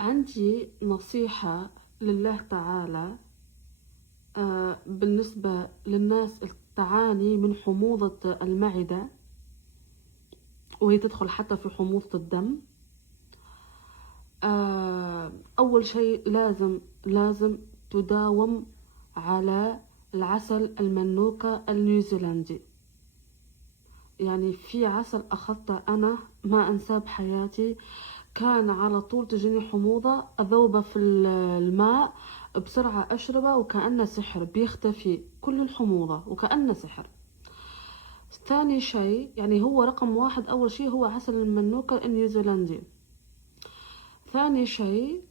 عندي نصيحة لله تعالى. بالنسبة للناس اللي تعاني من حموضة المعدة، وهي تدخل حتى في حموضة الدم. أول شيء لازم تداوم على العسل المنوكة النيوزيلندي. يعني في عسل أخذته أنا ما أنساه بحياتي، كان على طول تجيني حموضة، أذوبه في الماء بسرعة أشربه وكأنه سحر، بيختفي كل الحموضة وكأنه سحر. ثاني شيء، يعني هو رقم واحد، أول شيء هو عسل المنوكة النيوزيلندي. ثاني شيء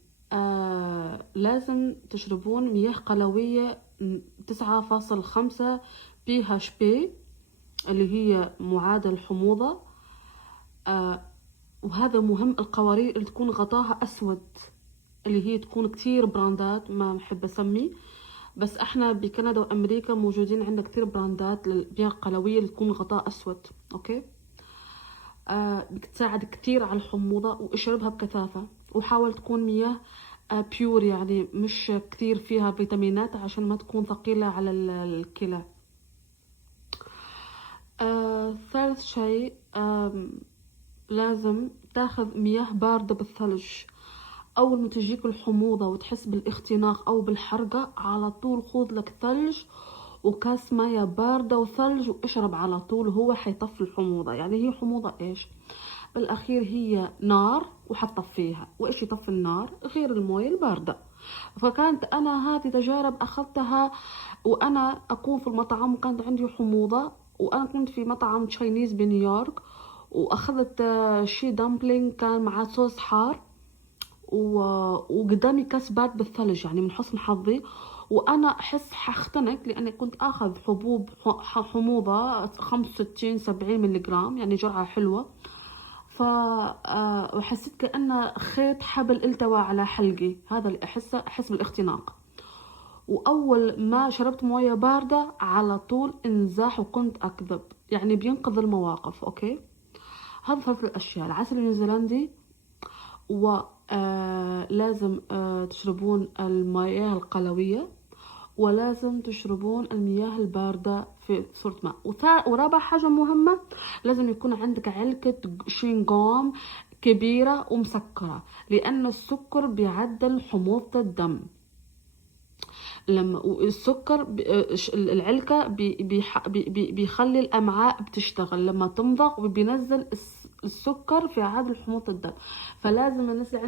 لازم تشربون مياه قلوية 9.5 PHP اللي هي معادل الحموضة. وهذا مهم، القوارير اللي تكون غطاها أسود، اللي هي تكون كتير براندات، ما بحب أسمي، بس احنا بكندا وأمريكا موجودين عندنا كتير براندات للمياه القلوية اللي تكون غطاها أسود. أوكي. بتساعد كتير على الحموضة، واشربها بكثافة، وحاول تكون مياه بيور، يعني مش كتير فيها فيتامينات عشان ما تكون ثقيلة على الكلى. ثالث شيء، لازم تاخذ مياه باردة بالثلج. أول ما تجيك الحموضة وتحس بالاختناق أو بالحرقة، على طول خذ لك ثلج وكاس مياه باردة وثلج واشرب على طول، هو حيطفي الحموضة. يعني هي حموضة إيش؟ بالأخير هي نار وحتطفيها، وإيش يطفي النار غير الموية الباردة. فكانت أنا هذه تجارب أخذتها وأنا أكون في المطعم وكانت عندي حموضة، وأنا كنت في مطعم تشاينيز بنيويورك، وأخذت شي دامبلينج كان مع صوص حار، وقدامي كاس بارد بالثلج، يعني من حسن حظي. وانا احس حختنق لاني كنت اخذ حبوب حموضه 65-70 ملغ، يعني جرعه حلوه. وحسيت كأن خيط حبل التوى على حلقي، هذا اللي احس بالاختناق. واول ما شربت مويه بارده على طول انزاح، وكنت اكذب، يعني بينقذ المواقف. اوكي. هذا ثلاث الاشياء: العسل النيوزيلندي، ولازم تشربون المياه القلوية، ولازم تشربون المياه الباردة في صورة ماء. ورابع حاجة مهمة، لازم يكون عندك علكة شينغوم كبيرة ومسكرة، لأن السكر بيعدل حموضة الدم. لما السكر العلكة بيخلي الأمعاء بتشتغل، لما تمضغ بينزل السكر في عدل حموضة الدم. فلازم الناس اللي